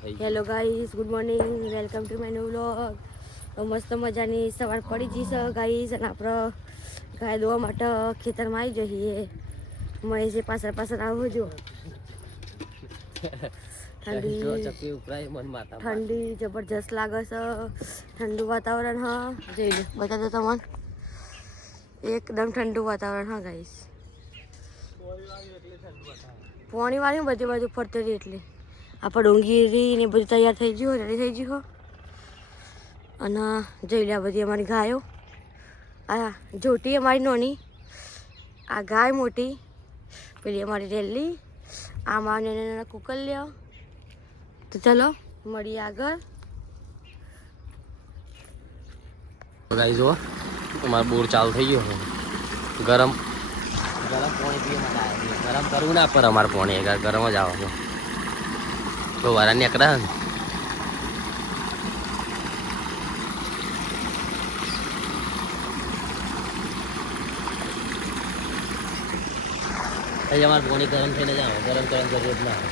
Hello guys, good morning, welcome to my new vlog. મસ્ત મજાની સવાર પડી જઈશ ગાઈઝ, અને આપણે ગાય દોવા માટે ખેતરમાં આવી જઈએ. મહેશે પાછળ પાછળ આવો જો. ઠંડી જબરજસ્ત લાગે છે, ઠંડુ વાતાવરણ હા. જોઈ લો, બતાવો તમને, એકદમ ઠંડુ વાતાવરણ હા ગાઈઝ. પોણી વાળી બધી બાજુ ફરતી રહી એટલે આપણે ડુંગળી ને બધું તૈયાર થઈ ગયું, રેડી થઈ ગયું. અને જોઈ લે બધી અમારી ગાયો. આ જોટી અમારી નાની, આ ગાય મોટી, પેલી અમારી રેલી, આ મારા નાના નાના કુકર લ્યો. તો ચલો મળીએ આગળ. ગાઈ જો અમારો બોર ચાલુ થઈ ગયો. ગરમ ગરમ પાણી પીવા માટે આવ્યા. ગરમ કરવું ના પર અમારે પાણી ગરમ જ આવે તો વારા નીકળ્યા ને. અહીં અમારે પાણી ગરમ થઈને જ આવે, ગરમ જરૂર ના આવે.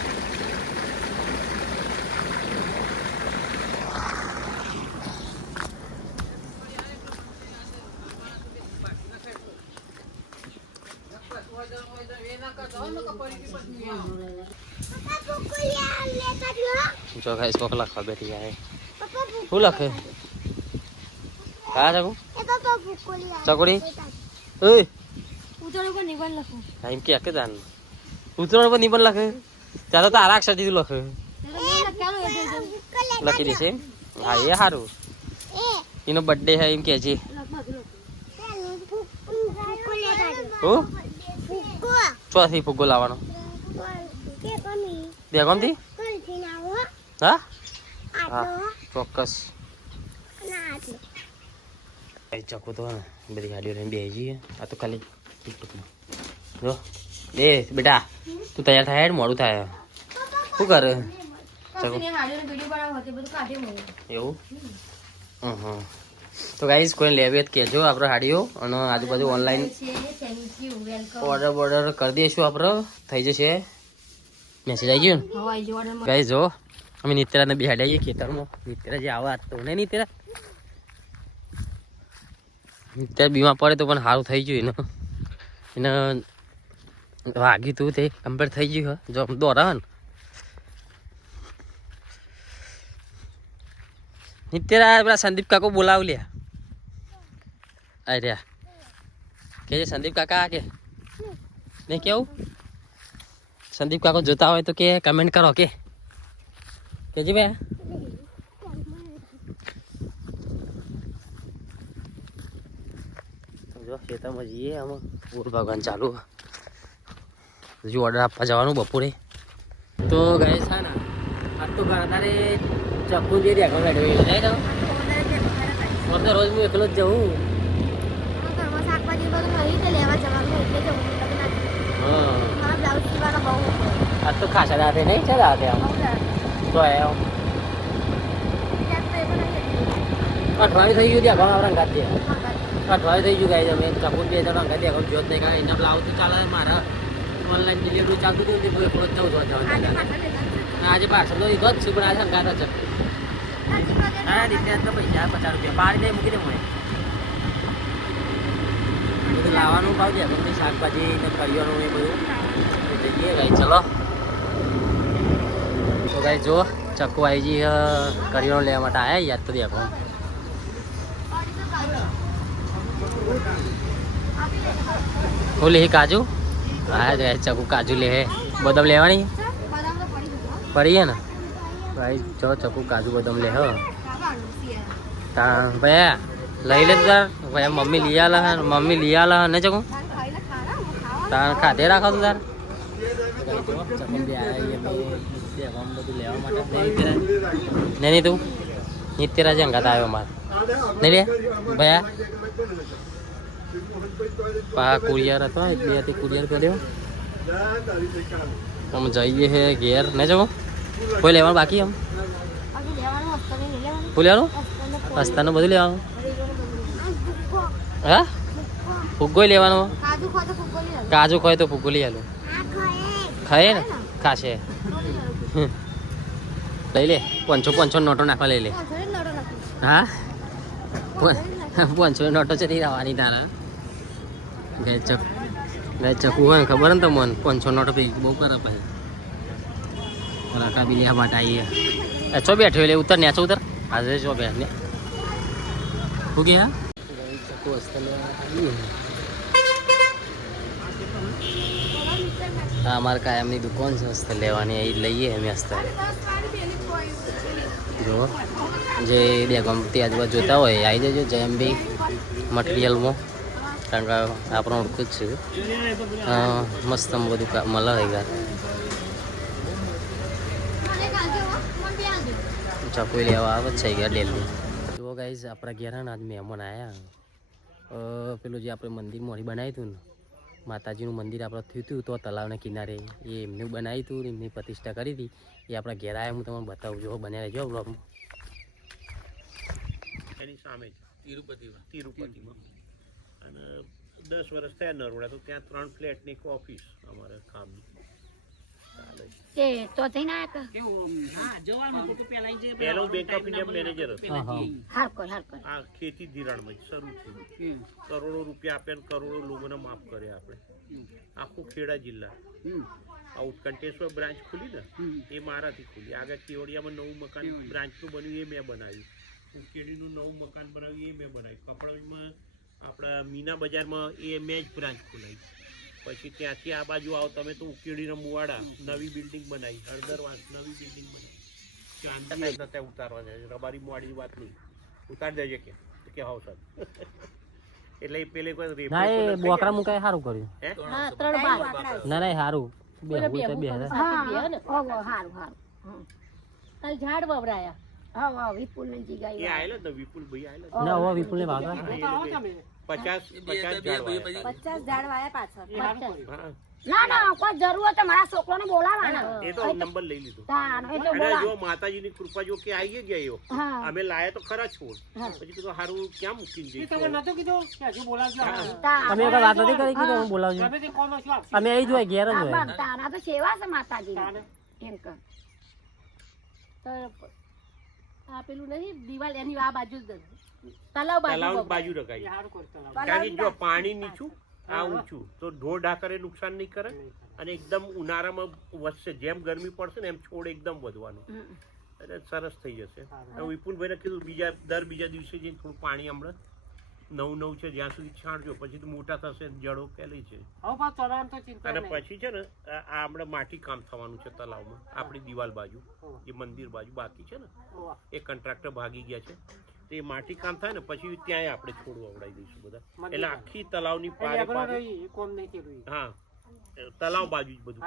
જો ગાઈસ કોક લખવા બેઠી જાય. શું લખે? હા ચકુ ચકુડી ઓય ઉતરણ પર નિબંધ લખો. એમ કે જાન ઉતરણ પર નિબંધ લખે. ચાલો તારા અક્ષર દીધું લખે લખી દેશે. હા એ સારું, એનો બર્થડે છે એમ કે છે. ચોથી ફુગ્ગો લાવવાનો બેગમથી. હા હા ચોક્કસ. ચકુ તો બધી ગાડીઓ લઈને બેસી જઈએ. આ તો ખાલી જો એ બેટા તું તૈયાર થાય, મોડું થાય. શું કરે ચકુ? એવું હા. તો ગાઈસ કોઈ લેવે જ કહેજો આપણે હાડીઓ, અને આજુબાજુ ઓનલાઈન ઓર્ડર કરી દઈશું. આપણે થઈ જશે. મેસેજ આવી ગયો ને ગાઈસ. જો અમે નિત્યરાને બેહાડી આવીએ ખેતરમાં. નિત્યરા જે આવા તો ને નિત્યરા બીમાર પડે તો પણ સારું થઈ ગયું. એને વાગ્યું તું તે કમ્પ્લીટ થઈ ગયું. જો દોરા ને નિત્યરા પેલા સંદીપ કાકો બોલાવ લે. અરે કે સંદીપ કાકા કે નહીં કેવું? સંદીપ કાકો જોતા હોય તો કે કમેન્ટ કરો કે કેજી ભાઈ. જો ખેતરમાં જઈએ. આમાં બોર ભગવાન ચાલુ હજુ ઓર્ડર આપવા જવાનું બપોરે. તો ગાય છે ને આજ તો તારે ચપ્પુ જે દેખો જાય તો રોજ હું એકલો જ જઉં. આજ તો ખાસા રાતે નહીં છે રાતે આમ તો અઠવાડિયું થઈ ગયું ત્યાં રંગાત છે. અઠવાડિયું થઈ ગયું ગાય. અમે ચપૂન 2 જણા રંગાત દેખો જોત નહીં. કારણ એના બ્લાઉઝ તો ચાલે મારા ઓનલાઈન ડિલિવરી ચાલતું હતું. એકલો જ જવું આજે પાર્સલ તો લીધો જ છું, પણ આજે રંગાત જ. હા રીતે તો પૈસા 50 રૂપિયા પાડી દે મૂકી દે. મને બધું લાવવાનું ભાવ છે. બધી શાકભાજી ને કરિયાણું એ બધું જઈએ ગાઈ. ચલો તો ગાઈ જો ચક્કુ આવી જઈએ કરિયાણું લેવા માટે આવ્યા. યાદ તો દેખો હું લે કાજુ. હા ગાઈ ચક્કુ કાજુ લે. બદામ લેવાની પડી ને ભાઈ. જો ચક્કુ કાજુ બદામ લે. હ ભાઈ લઈ લે તાર ભાઈ. મમ્મી લઈ આલા ને ચકુ તાર ખાધે રાખો તું તાર. નહીં તું નિત્યરા જ અંગાત આવ્યો મારે નહીં લે ભયા. પા કુરિયર હતો 2 થી કુરિયર કર્યો. અમે જઈએ હે ઘેર નહીં જવું. કોઈ લેવાનું બાકી એમ શું લેવાનું? રસ્તાનું બધું લેવાનું. હા ફુગ્ગો લેવાનો. કાજુ ખોય તો ફુગ્ગો લઈ આલું. ખાય ને ખાશે લઈ લે 500 નોટો નાખવા લઈ લે હા 500 નોટો ચડી રહેવાની તારા ચકુ હોય ખબર ને તમને 500 નોટો પી બહુ ખરાબ ભાઈ રાકા બી લેવા માટે આવીએ ચો બેઠો એટલે ઉતર ને ઉતર આજે ચો બેઠ ને શું ગયા ચકુ હા અમારે કાયમની દુકાન છે હસ્ત લેવાની એ લઈએ અમે હસ્ત જો જે બે ગમતી આજુબાજુ જોતા હોય આવી જજો જયંબી મટીરિયલમાં કારણ કે આપણો ઓળખું જ છે મસ્ત બધું મળે ગયા ચકુઈ લેવા આવે છે ગયા ડેલી જુઓ ગાઈઝ આપણા ઘેર ને આજ મહેમાન આવ્યા પેલું જે આપણે મંદિર મોડી બનાવ્યું હતું ને માતાજીનું મંદિર આપણે થયું હતું તો તલાવના કિનારે એ એમનું બનાવ્યું હતું એમની પ્રતિષ્ઠા કરી હતી એ આપણા ઘેર આવ્યા હું તમને બતાવું જો બન્યા રહેજો બ્લોગમાં એની સામે જ તિરુપતિમાં અને 10 વર્ષ થયા નરોડા તો ત્યાં 3 ફ્લેટ ને એક ઓફિસ અમારે કામની પહેલો બેંક ઓફ ઇન્ડિયા મેનેજર હતો આ ખેતી ધિરાણમાં શરૂ થયું કરોડો રૂપિયા આપ્યા કરોડો લોકોને માફ કર્યા આપણે આખું ખેડા જિલ્લા આ ઉત્કંઠેશ્વર બ્રાન્ચ ખુલી ને એ મારાથી ખુલી આગળ કેવડિયામાં નવું મકાન બ્રાન્ચનું બન્યું એ મેં બનાવ્યું ઉકેડીનું નવું મકાન બનાવ્યું એ મેં બનાવ્યું કપડામાં આપણા મીના બજારમાં એ મેં જ બ્રાન્ચ ખોલાવી પછી ત્યાંથી આ બાજુ આવો તમે તો ઉકેડીના મુવાડા નવી બિલ્ડિંગ બનાવી હળદરવાસ નવી બિલ્ડિંગ બનાવી ચાંદી ત્યાં ઉતારવા રબારી મુવાડી વાત નહીં ઉતાર દેજે કે હાવ સર એટલે પેલે કોઈ ના એ બોકરા મુકાય સારું કર્યું ના ના સારું ઝાડ વવરાયા હા વિપુલ ને જીગાઈ એ આયેલા તો વિપુલ ભાઈ આયેલા ના ઓ વિપુલ ને વાગા 50 ઝાડ વાયા પાછળ ના ના કોઈ જરૂર હોય તો મારા છોકરાને બોલાવવાના એ તો નંબર લઈ લીધો એટલે અને જો માતાજીની કૃપા જો કે આવી ગયા એવો અમે લાયા તો ખરા છોડ પછી કીધું હારું ક્યાં મૂકીને જઈ અમે એક વાત નથી કરી કે હું બોલાવજો અમે આવી જોય ઘેર જ હોય તારા તો સેવા છે માતાજી એમ કર આ પેલું નહીં દિવાલ એની આ બાજુ જ તલાવ બાજુ રખાય કારણ કે જો પાણી નીચું આ ઊંચું તો ઢોર ઢાકરે નુકસાન નહીં કરે અને એકદમ ઉનાળામાં વધશે જેમ ગરમી પડશે ને એમ છોડ એકદમ વધવાનું એટલે સરસ થઈ જશે વિપુલભાઈને કીધું બીજા દિવસે જઈને થોડું પાણી હમણાં નવું છે જ્યાં સુધી છાંટજો પછી તો મોટા થશે જડો ફેલી છે અને પછી છે ને આ હમણાં માટી કામ થવાનું છે તલાવમાં આપણી દિવાલ બાજુ જે મંદિર બાજુ બાકી છે ને એ કોન્ટ્રાક્ટર ભાગી ગયા છે એ માટી કામ થાય ને પછી ત્યાં આપણે છોડ વવડાવી દઈશું બધા એટલે આખી તલાવની હા તલાવ બાજુ જ બધું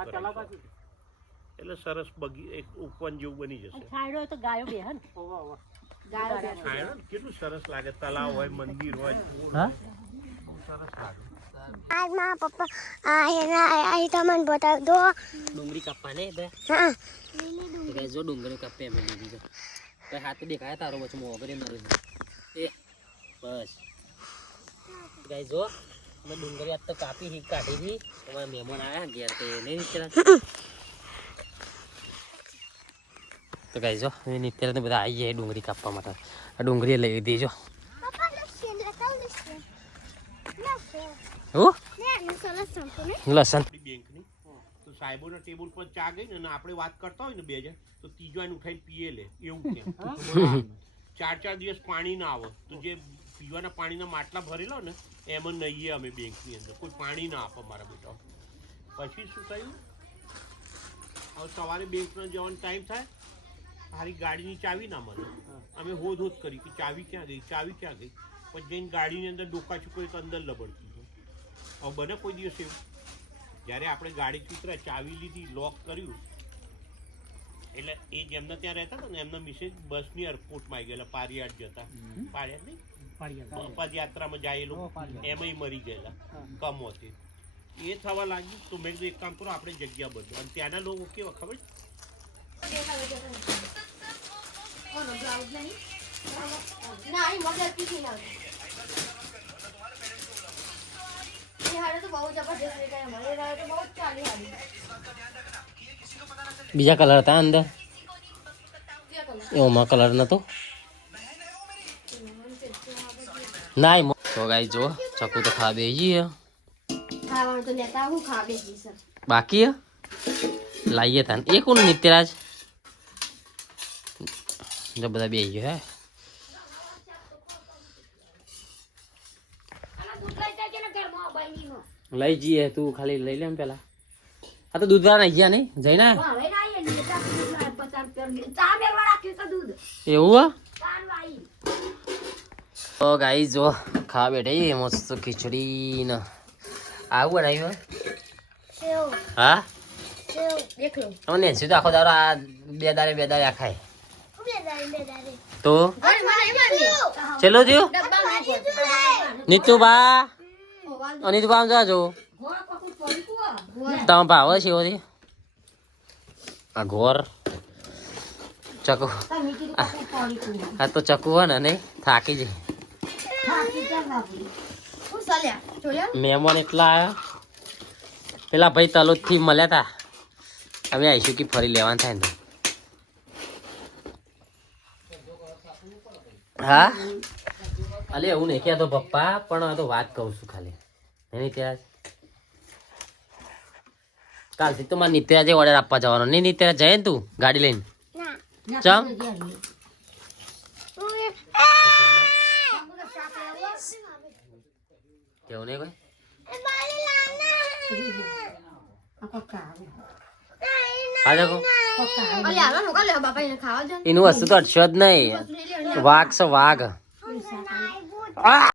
એટલે સરસ એક ઉપવન જેવું બની જશે કેટલું સરસ લાગે તલાવ હોય મંદિર હોય સરસ લાગે आज माँ पापा आई तो मन बता दो ડુંગળી કાપવા ને જો ડુંગળી કાપે અમે લીધી તો હાથ દેખાય તારો પછી મોગરે મારું એ બસ ગાઈ જો મેં ડુંગળી આજ તો કાપી કાઢી હતી તમારા મહેમાન આવ્યા ઘેર તો નહીં નીકળ્યા તો ગાઈ જો નિત્યારે બધા આવી જાય ડુંગળી કાપવા માટે આ ડુંગળી લઈ લીધી જો લસણ બેંકની તો સાહેબોના ટેબલ પર ચા ગઈ ને આપણે વાત કરતા હોય ને 2000 તો ત્રીજો એને ઉઠાઈને પીએ લે એવું કેમ 4 દિવસ પાણી ના આવે તો જે પીવાના પાણીના માટલા ભરેલો ને એમાં નહીએ અમે બેંકની અંદર કોઈ પાણી ના આપે મારા બેટા પછી શું થયું હવે સવારે બેંકમાં જવાનો ટાઈમ થાય મારી ગાડીની ચાવી ના મળે અમે હોદ કરી કે ચાવી ક્યાં ગઈ પછી જઈને ગાડીની અંદર ડોકા ચૂકવી તો અંદર લબડતી હવે બને કોઈ દિવસ એવું જ્યારે આપણે ગાડી ઉતર્યા ચાવી લીધી લોક કર્યું એટલે એ જેમના ત્યાં રહેતા હતા ને એમના મિસેજ બસની એરપોર્ટમાં આવી ગયેલા પારિયાડ જતા પારિયાડ નહીં પદયાત્રામાં જાયેલું એમાંય મરી ગયેલા કમોથી એ થવા લાગ્યું તો મેં એક કામ કરો આપણે જગ્યા બદલો અને ત્યાંના લોકો કેવા ખબર બીજા કલર હતા અંદર એમાં કલર નતો નાય તો ગાઈ જો ચકુ તો ખા બેજી ખાવાનું તો લેતા હું ખા બેસી સર બાકી લાવીએ તાન એ કોણ નિત્યરાજ જો બધા બેસી ગયો હે લઈ જઈએ તું ખાલી લઈ લે પેલા આ તો દૂધ વાળા ગયા નહીં જઈને એવું તો ગાઈ જો ખા બેઠે મસ્ત ખીચડી ને આવું બનાવ્યું હા તમે નેન્સી તો આખો દાડો આ બે દાડે આ ખાય તો ચલો થયું નીતુબા અનિતુબા જાજો તમે ભાવ છે એવો આ ઘોર ચકુ આ તો ચકુ હોય ને નહીં થાકી જાય મહેમાન એટલા આવ્યા પેલા ભાઈ તલોદ થી મળ્યા તા હવે આવીશું કે ફરી લેવાનું થાય ને હા અલે એવું નહીં કહેતો પપ્પા પણ આ તો વાત કહું છું ખાલી નહીં ત્યાં કાલથી તો મારે નિત્યરાજે ઓર્ડર આપવા જવાનો નહીં નિત્યરાજ જાય ને તું ગાડી લઈને ચમ કેવું નહીં કોઈ એનું વસ્તુ તો અટશો જ નહીં વાઘ છે વાઘ